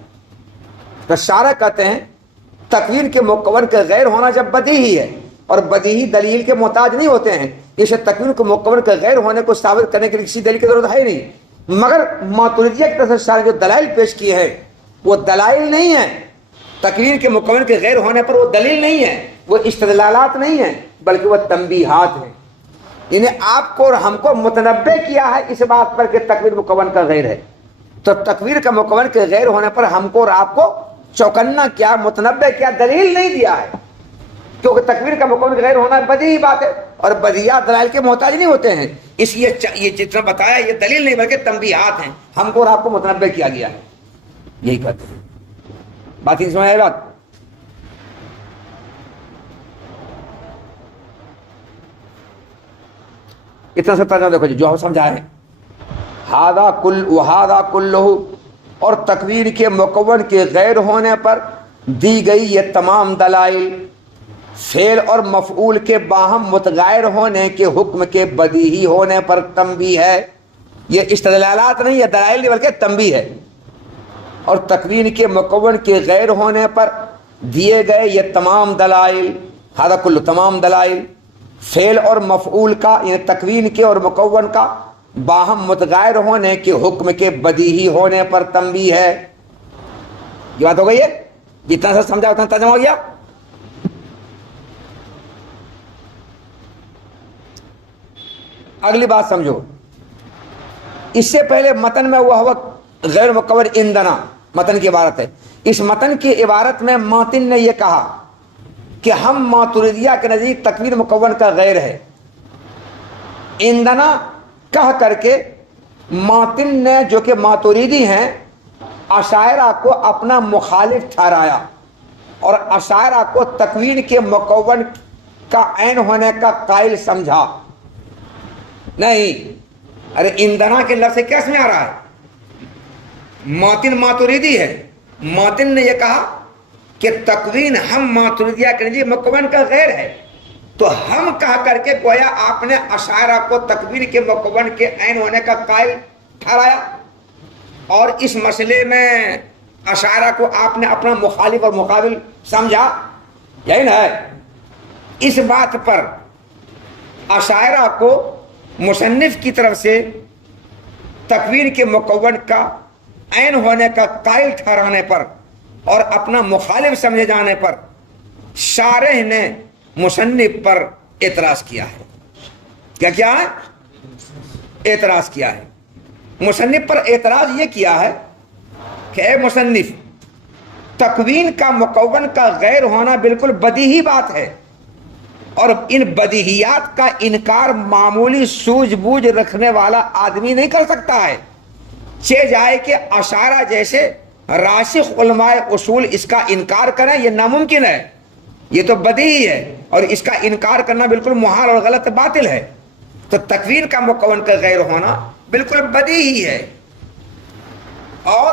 تو شارح کہتے ہیں تکوین کے مکون کے غیر ہونا جب بدیہی ہے اور بدیہی دلیل کے محتاج نہیں ہوتے ہیں، اسے تکوین کے مکون کے غیر ہونے کو ثابت کرنے کے لیے کسی دلیل کی ضرورت ہے نہیں. مگر ماتریدیہ کی طرف سے شارح جو دلائل پیش کیے ہیں وہ دلائل نہیں ہیں. تکوین کے مکون کے غیر ہونے پر وہ دلیل نہیں ہے، وہ استدلالات نہیں ہیں، بلکہ وہ تنبیہات ہیں. انہیں آپ کو اور ہم کو متنبہ کیا ہے اس بات پر کہ تکوین مکون کا غیر ہے. تو تکوین کا مکون کے غیر ہونے پر ہم کو اور آپ کو چوکنا کیا، متنبہ کیا، دلیل نہیں دیا ہے. کیونکہ تکوین کا مکون غیر ہونا بدیہی بات ہے اور بدیہیات دلائل کے محتاج نہیں ہوتے ہیں. اس لیے یہ جتنا بتایا یہ دلیل نہیں بلکہ تنبیہات ہیں، ہم کو اور آپ کو متنبہ کیا گیا ہے. یہی کہتے ہیں. بات ہی سمجھ آئی بات؟ اتنا سا ترجمہ دیکھو جو ہم سمجھائے ہیں. ہادہ کل وہادہ کلہ، اور تکوین کے مکون کے غیر ہونے پر دی گئی یہ تمام دلائل فعل اور مفعول کے باہم متغیر ہونے کے حکم کے بدیہی ہونے پر تنبیہ ہے. یہ استدلالات نہیں ہے، دلائل نہیں بلکہ تنبیہ ہے. اور تکوین کے مکون کے غیر ہونے پر دیے گئے یہ تمام دلائل، ہادہ کل تمام دلائل فعل اور مفعول کا یعنی تکوین کے اور مکون کا باہم متغیر ہونے کے حکم کے بدیہی ہونے پر تنبیہ ہے. یہ بات ہو گئی ہے. جتنا سا سمجھا اتنا ترجمہ ہو گیا. اگلی بات سمجھو. اس سے پہلے متن میں وہ غیر مکون اندنا متن کی عبارت ہے. اس متن کی عبارت میں ماتن نے یہ کہا کہ ہم ماتریدیہ کے نزدیک تکوین مکون کا غیر ہے. اندنا کہہ کر کے ماتن نے جو کہ ماتریدی ہیں اشاعرہ کو اپنا مخالف ٹھہرایا اور اشاعرہ کو تکوین کے مکون کا عین ہونے کا قائل سمجھا. نہیں، ارے اندنا کے لفظ سے کیا سمجھ آ رہا ہے؟ ماتن ماتریدی ہے. ماتن نے یہ کہا کہ تکوین ہم ماتریدیہ کے لیے مکون کا غیر ہے، تو ہم کہا کر کے گویا آپ نے اشاعرہ کو تکوین کے مکون کے عین ہونے کا قائل ٹھہرایا اور اس مسئلے میں اشاعرہ کو آپ نے اپنا مخالف اور مقابل سمجھا. یہی نا ہے. اس بات پر اشاعرہ کو مصنف کی طرف سے تکوین کے مکون کا عین ہونے کا قائل ٹھہرانے پر اور اپنا مخالف سمجھے جانے پر شارح نے مصنف پر اعتراض کیا ہے. کیا ہے؟ اعتراض کیا ہے. مصنف پر اعتراض یہ کیا ہے کہ اے مصنف، تکوین کا مکون کا غیر ہونا بالکل بدیہی بات ہے اور ان بدیہیات کا انکار معمولی سوجھ بوجھ رکھنے والا آدمی نہیں کر سکتا ہے. چہ جائے کہ اشاعرہ جیسے راسخ علماء اصول اس کا انکار کریں، یہ ناممکن ہے. یہ تو بدیہی ہے اور اس کا انکار کرنا بالکل محال اور غلط باطل ہے. تو تکوین کا مکون کا غیر ہونا بالکل بدیہی ہے اور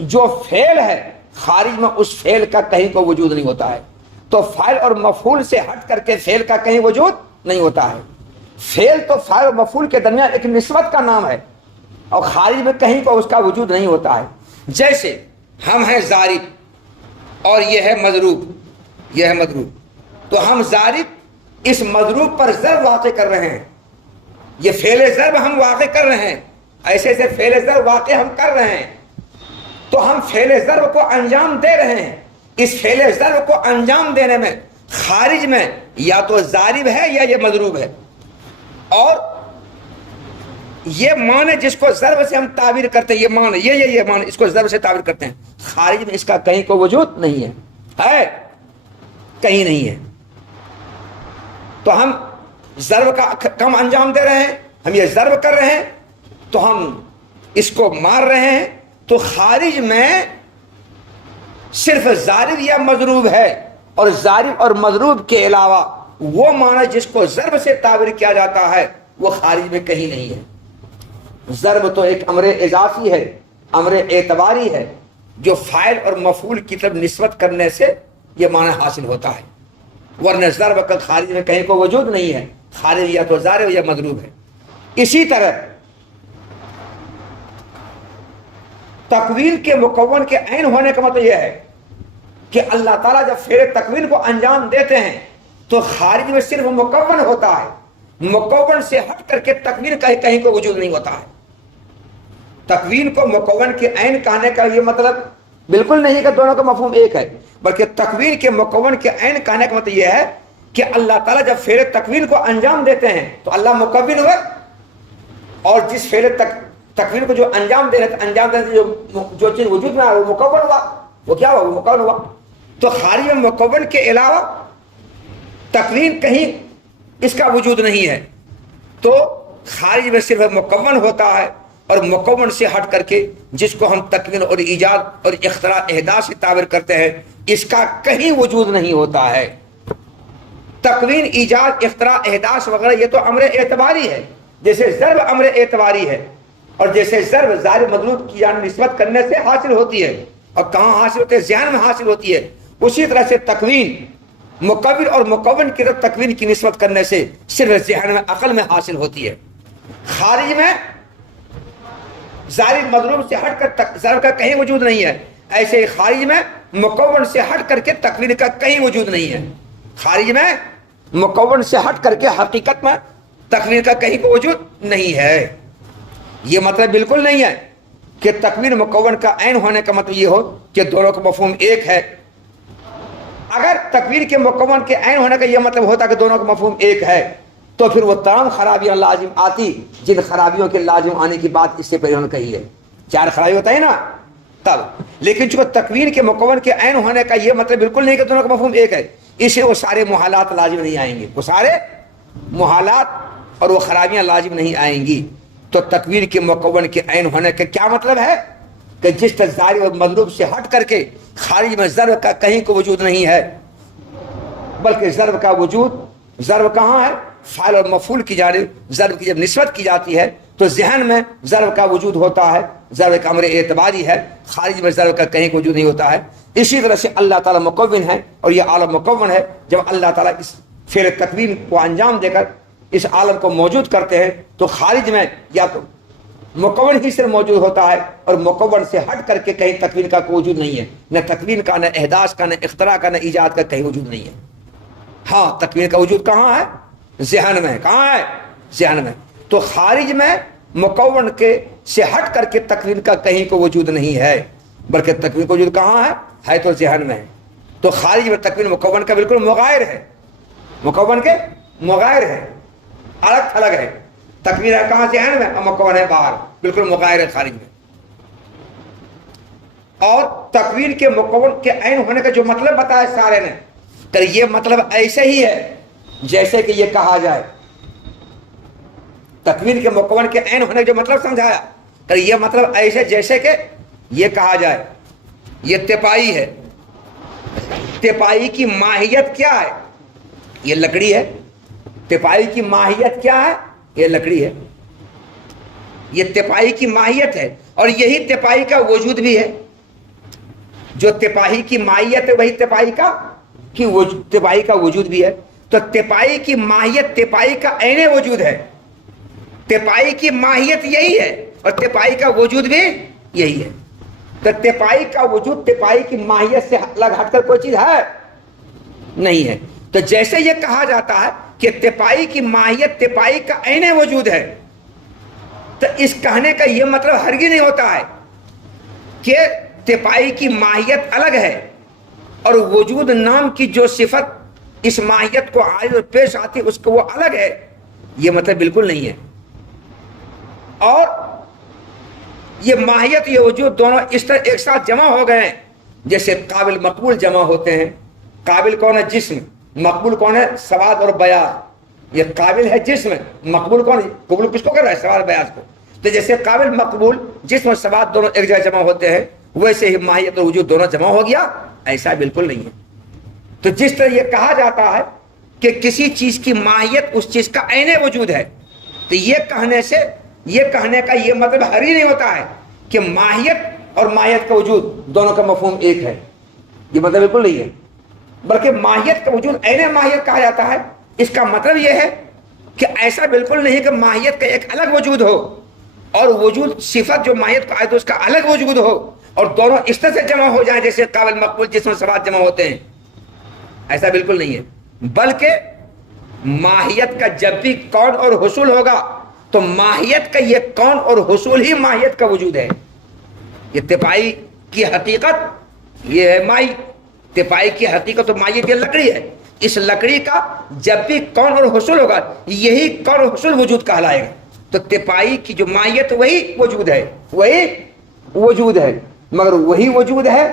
جو فعل ہے خارج میں اس فعل کا کہیں کو وجود نہیں ہوتا ہے. تو فاعل اور مفعول سے ہٹ کر کے فعل کا کہیں وجود نہیں ہوتا ہے. فعل تو فاعل اور مفعول کے درمیان ایک نسبت کا نام ہے اور خارج میں کہیں کو اس کا وجود نہیں ہوتا ہے. جیسے ہم ہیں ضارب اور یہ ہے مضروب، یہ ہے مضروب، تو ہم ضارب اس مضروب پر ضرب واقع کر رہے ہیں. یہ فعل ضرب ہم واقع کر رہے ہیں، ایسے ایسے فعل ضرب واقع ہم کر رہے ہیں. تو ہم فعل ضرب کو انجام دے رہے ہیں. اس فعل ضرب کو انجام دینے میں خارج میں یا تو ضارب ہے یا یہ مضروب ہے. اور یہ معنی جس کو ضرب سے ہم تعبیر کرتے ہیں، یہ معنی یہ معنی اس کو ضرب سے تعبیر کرتے ہیں، خارج میں اس کا کہیں کو وجود نہیں ہے کہیں نہیں ہے. تو ہم ضرب کا کم انجام دے رہے ہیں، ہم یہ ضرب کر رہے ہیں تو ہم اس کو مار رہے ہیں. تو خارج میں صرف ضارب یا مضروب ہے، اور ضارب اور مضروب کے علاوہ وہ معنی جس کو ضرب سے تعبیر کیا جاتا ہے وہ خارج میں کہیں نہیں ہے. ضرب تو ایک امر اضافی ہے، امر اعتباری ہے، جو فاعل اور مفعول کی طرف نسبت کرنے سے یہ معنی حاصل ہوتا ہے. ورنہ ضرب کا خارج میں کہیں کو وجود نہیں ہے، خارج یا تو ضارب یا مضروب ہے. اسی طرح تکوین کے مکون کے عین ہونے کا مطلب یہ ہے کہ اللہ تعالیٰ جب فعل تکوین کو انجام دیتے ہیں تو خارج میں صرف مکون ہوتا ہے، مکون سے ہٹ کر کے تکوین کا کہیں کو وجود نہیں ہوتا ہے. تکوین کو مکون کے عین کہنے کا یہ مطلب بالکل نہیں کہ دونوں کا مفہوم ایک ہے، بلکہ تکوین کے مکون کے عین کہنے کا مطلب یہ ہے کہ اللہ تعالیٰ جب فعل تکوین کو انجام دیتے ہیں تو اللہ مکون ہوئے، اور جس فعل تکوین کو جو انجام دینے جو چیز وجود میں آیا وہ مکون ہوا، وہ کیا ہوا؟ وہ مکون ہوا. تو خارج میں مکون کے علاوہ تکوین کہیں اس کا وجود نہیں ہے. تو خارج میں صرف مکون ہوتا ہے، اور مکون سے ہٹ کر کے جس کو ہم تکوین اور ایجاد اور اختراع احداث سے تعبیر کرتے ہیں اس کا کہیں وجود نہیں ہوتا ہے. تکوین، ایجاد، اختراع، احداث وغیرہ یہ تو امر اعتباری ہے، جیسے ضرب امر اعتباری ہے، اور جیسے ضرب ضارب مضروب کی جانب نسبت کرنے سے حاصل ہوتی ہے. اور کہاں حاصل ہوتی ہے؟ ذہن میں حاصل ہوتی ہے. اسی طرح سے تکوین مکون اور مکون کی طرف تکوین کی نسبت کرنے سے صرف ذہن میں، عقل میں حاصل ہوتی ہے. خارج میں ضارب مضروب سے ہٹ کر ضرب کا کہیں وجود نہیں ہے، ایسے ہی خارج میں مکون سے ہٹ کر کے تکوین کا کہیں وجود نہیں ہے. خارج میں مکون سے ہٹ کر کے حقیقت میں تکوین کا کہیں کو وجود نہیں ہے. یہ مطلب بالکل نہیں ہے کہ تکوین مکون کا عین ہونے کا مطلب یہ ہو کہ دونوں کا مفہوم ایک ہے. اگر تکوین کے مکون کے عین ہونے کا یہ مطلب ہوتا کہ دونوں کا مفہوم ایک ہے تو پھر وہ تمام خرابیاں لازم آتی جن خرابیوں کے لازم آنے کی بات اس سے پہلے انہوں نے کہی ہے. 4 خرابی ہوتا ہے نا تب. لیکن چونکہ تکوین کے مکون کے عین ہونے کا یہ مطلب بالکل نہیں کہ دونوں کا مفہوم ایک ہے، اس سے وہ سارے محالات لازم نہیں آئیں گے، وہ سارے محالات اور وہ خرابیاں لازم نہیں آئیں گی. تو تکوین کے مکون کے عین ہونے کا کیا مطلب ہے کہ جس طرح ضارب اور مضروب سے ہٹ کر کے خارج میں ضرب کا کہیں کو وجود نہیں ہے، بلکہ ضرب کا وجود، ضرب کہاں ہے؟ فاعل اور مفعول کی جانب ضرب کی جب نسبت کی جاتی ہے تو ذہن میں ضرب کا وجود ہوتا ہے، ضرب کا امر اعتباری ہے، خارج میں ضرب کا کہیں کو وجود نہیں ہوتا ہے. اسی طرح سے اللہ تعالیٰ مکون ہے اور یہ عالم مکون ہے. جب اللہ تعالیٰ اس فعل تکوین کو انجام دے کر اس عالم کو موجود کرتے ہیں تو خارج میں یا تو مکون ہی صرف موجود ہوتا ہے، اور مکون سے ہٹ کر کے کہیں تکوین کا کوئی وجود نہیں ہے، نہ تکوین کا، نہ احداث کا، نہ اختراع کا، نہ ایجاد کا کہیں وجود نہیں ہے. ہاں تکوین کا وجود کہاں ہے؟ ذہن میں. کہاں ہے؟ ذہن میں. تو خارج میں مکون کے سے ہٹ کر کے تکوین کا کہیں کو وجود نہیں ہے، بلکہ تکوین کا وجود کہاں ہے تو ذہن میں. تو خارج میں تکوین مکون کا بالکل مغایر ہے، مکون کے مغایر ہے، الگ تھلگ ہے. تکوین ہے کہاں؟ ذہن میں، اور مکون ہے باہر، بالکل مغایر ہے خارج میں. اور تکوین کے مکون کے عین ہونے کا جو مطلب بتایا سارے نے، تو یہ مطلب ایسے ہی ہے جیسے کہ یہ کہا جائے. تکوین کے مکون کے عین ہونے کا جو مطلب سمجھایا، تو یہ مطلب ایسے جیسے کہ یہ کہا جائے یہ تپائی ہے. تپائی کی ماہیت کیا ہے؟ یہ لکڑی ہے. تپائی کی ماہیت کیا ہے؟ یہ لکڑی ہے. یہ تپائی کی ماہیت ہے، اور یہی تپائی کا وجود بھی ہے. جو تپاہی کی ماہیت ہے وہی تپاہی کا وجود بھی ہے. تو تپاہی کی ماہیت تپاہی کا عین وجود ہے. تپاہی کی ماہیت یہی ہے اور تپاہی کا وجود بھی یہی ہے. تو تپاہی کا وجود تپاہی کی ماہیت سے الگ ہٹ کر کوئی چیز ہے نہیں ہے. تو جیسے یہ کہا جاتا ہے کہ تپاہی کی ماہیت تپاہی کا عین وجود ہے، تو اس کہنے کا یہ مطلب ہرگز نہیں ہوتا ہے کہ تپاہی کی ماہیت الگ ہے اور وجود نام کی جو صفت اس ماہیت کو عائد اور پیش آتی اس کو وہ الگ ہے. یہ مطلب بالکل نہیں ہے. اور یہ ماہیت یہ وجود دونوں اس طرح ایک ساتھ جمع ہو گئے ہیں جیسے قابل مقبول جمع ہوتے ہیں. قابل کون ہے؟ جسم. مقبول کون ہے؟ سواد اور بیاض. یہ قابل ہے جسم، مقبول کون ہے؟ قبول کس کو کر رہا ہے؟ سواد بیاض کو. تو جیسے قابل مقبول جسم اور سواد دونوں ایک جگہ جمع ہوتے ہیں ویسے ہی ماہیت اور وجود دونوں جمع ہو گیا، ایسا بالکل نہیں ہے. تو جس طرح یہ کہا جاتا ہے کہ کسی چیز کی ماہیت اس چیز کا عین وجود ہے، تو یہ کہنے کا یہ مطلب ہرگز نہیں ہوتا ہے کہ ماہیت اور ماہیت کا وجود دونوں کا مفہوم ایک ہے. یہ مطلب بالکل نہیں ہے. بلکہ ماہیت کا وجود عین ماہیت کہا جاتا ہے. اس کا مطلب یہ ہے کہ ایسا بالکل نہیں کہ ماہیت کا ایک الگ وجود ہو اور وجود صفت جو ماہیت کو آئے تو اس کا الگ وجود ہو اور دونوں اس طرح سے جمع ہو جائیں جیسے قابل مقبول جسم و سواد جمع ہوتے ہیں. ایسا بالکل نہیں ہے. بلکہ ماہیت کا جب بھی کون اور حصول ہوگا تو ماہیت کا یہ کون اور حصول ہی ماہیت کا وجود ہے. یہ تپاہی کی حقیقت یہ ہے مائی. تپاہی کی حقیقت تو ماہیت یہ لکڑی ہے. اس لکڑی کا جب بھی کون اور حصول ہوگا یہی کون اور حصول وجود کہلائے گا. تو تپاہی کی جو ماہیت وہی وجود ہے، وہی وجود ہے. مگر وہی وجود ہے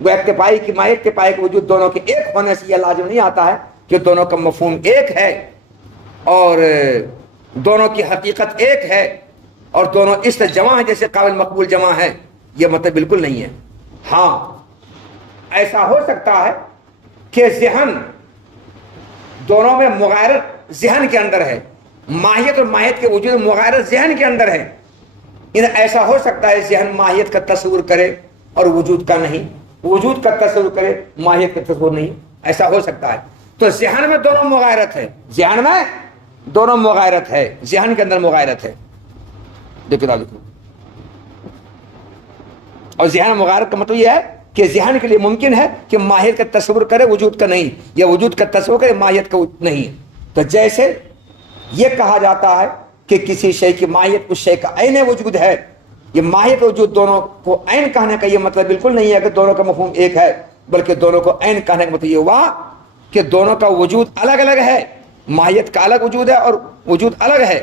وہ تپاہی کی ماہیت تپاہی کے وجود دونوں کے ایک ہونے سے یہ لازم نہیں آتا ہے کہ دونوں کا مفہوم ایک ہے اور دونوں کی حقیقت ایک ہے اور دونوں اس طرح جمع ہیں جیسے قابل مقبول جمع ہے. یہ مطلب بالکل نہیں ہے. ہاں ایسا ہو سکتا ہے کہ ذہن دونوں میں مغایرت ذہن کے اندر ہے. ماہیت اور ماہیت کے وجود مغایرت ذہن کے اندر ہے. ایسا ہو سکتا ہے ذہن ماہیت کا تصور کرے اور وجود کا نہیں، وجود کا تصور کرے ماہیت کا تصور نہیں. ایسا ہو سکتا ہے. تو ذہن میں دونوں مغایرت ہے، ذہن میں دونوں مغایرت ہے، ذہن کے اندر مغایرت ہے. دیکھو اور ذہن مغایرت کا مطلب یہ ہے کہ ذہن کے لیے ممکن ہے کہ ماہیت کا تصور کرے وجود کا نہیں، یا وجود کا تصور کرے ماہیت کا نہیں. تو جیسے یہ کہا جاتا ہے کہ کسی شے کی ماہیت اس شے کا عین وجود ہے، یہ ماہیت وجود دونوں کو عین کہنے کا یہ مطلب بالکل نہیں ہے کہ دونوں کا مفہوم ایک ہے، بلکہ دونوں کو عین کہنے کا مطلب یہ ہوا کہ دونوں کا وجود الگ الگ ہے. ماہیت کا الگ وجود ہے اور وجود الگ ہے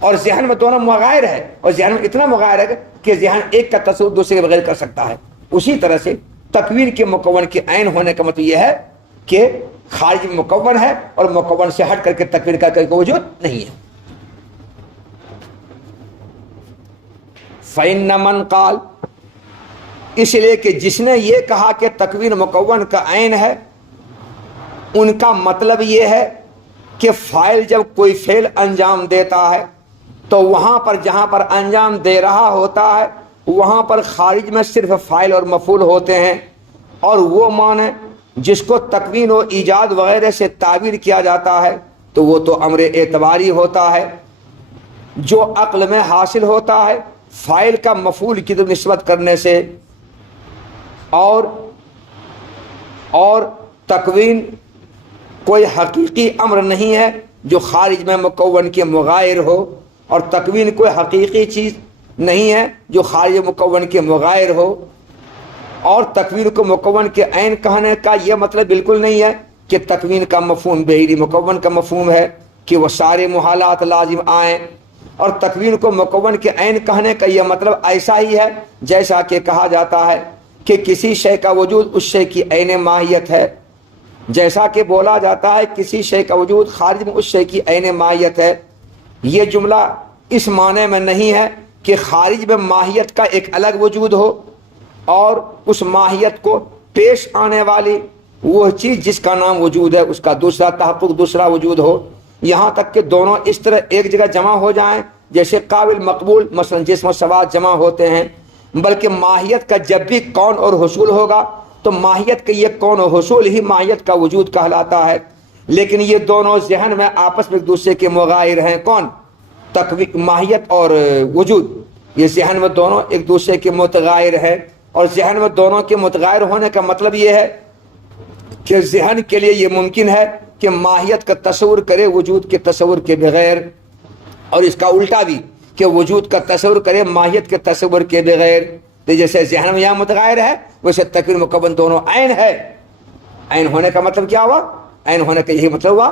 اور ذہن میں دونوں مغایر ہے اور ذہن میں اتنا مغایر ہے کہ ذہن ایک کا تصور دوسرے کے بغیر کر سکتا ہے. اسی طرح سے تکوین کے مکون کے عین ہونے کا مطلب یہ ہے کہ خارج میں مکون ہے اور مکون سے ہٹ کر کے تکوین کا کوئی وجود نہیں ہے. فَإِنَّ مَنْ قَالَ اس لیے کہ جس نے یہ کہا کہ تکوین مکون کا عین ہے، ان کا مطلب یہ ہے کہ فاعل جب کوئی فعل انجام دیتا ہے تو وہاں پر جہاں پر انجام دے رہا ہوتا ہے وہاں پر خارج میں صرف فاعل اور مفعول ہوتے ہیں، اور وہ معنی جس کو تکوین و ایجاد وغیرہ سے تعبیر کیا جاتا ہے تو وہ تو امر اعتباری ہوتا ہے جو عقل میں حاصل ہوتا ہے فاعل کا مفعول کی طرف نسبت کرنے سے. اور تکوین کوئی حقیقی امر نہیں ہے جو خارج میں مکون کے مغایر ہو، اور تکوین کوئی حقیقی چیز نہیں ہے جو خارج مکون کے مغایر ہو. اور تکوین کو مکون کے عین کہنے کا یہ مطلب بالکل نہیں ہے کہ تکوین کا مفہوم بہری مکون کا مفہوم ہے کہ وہ سارے محالات لازم آئیں. اور تکوین کو مکون کے عین کہنے کا یہ مطلب ایسا ہی ہے جیسا کہ کہا جاتا ہے کہ کسی شے کا وجود اس شے کی عین ماہیت ہے، جیسا کہ بولا جاتا ہے کسی شے کا وجود خارج میں اس شے کی عین ماہیت ہے. یہ جملہ اس معنی میں نہیں ہے کہ خارج میں ماہیت کا ایک الگ وجود ہو اور اس ماہیت کو پیش آنے والی وہ چیز جس کا نام وجود ہے اس کا دوسرا تحقق دوسرا وجود ہو. یہاں تک کہ دونوں اس طرح ایک جگہ جمع ہو جائیں جیسے قابل مقبول مثلا جسم و سواد جمع ہوتے ہیں، بلکہ ماہیت کا جب بھی کون اور حصول ہوگا تو ماہیت کا یہ کون و حصول ہی ماہیت کا وجود کہلاتا ہے، لیکن یہ دونوں ذہن میں آپس میں ایک دوسرے کے مغایر ہیں، کون؟ ماہیت اور وجود، یہ ذہن میں دونوں ایک دوسرے کے متغائر ہیں، اور ذہن میں دونوں کے متغائر ہونے کا مطلب یہ ہے کہ ذہن کے لیے یہ ممکن ہے کہ ماہیت کا تصور کرے وجود کے تصور کے بغیر، اور اس کا الٹا بھی کہ وجود کا تصور کرے ماہیت کے تصور کے بغیر۔ تو جیسے ذہن میں یہاں متغائر ہے، ویسے تکوین مکون دونوں عین ہے۔ عین ہونے کا مطلب کیا ہوا؟ عین ہونے کا یہی مطلب ہوا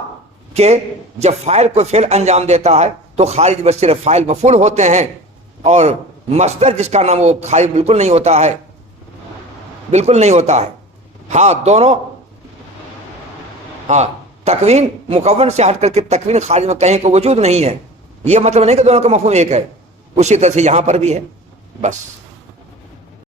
کہ جب فاعل کو فعل انجام دیتا ہے تو خارج میں صرف فاعل مفعول ہوتے ہیں، اور مصدر جس کا نام وہ خارج بالکل نہیں ہوتا ہے، بالکل نہیں ہوتا ہے۔ ہاں دونوں، ہاں تکوین مکون سے ہٹ کر کے تکوین خارج میں کہیں کو وجود نہیں ہے، یہ مطلب نہیں کہ دونوں کا مفہوم ایک ہے، اسی طرح سے یہاں پر بھی ہے، بس۔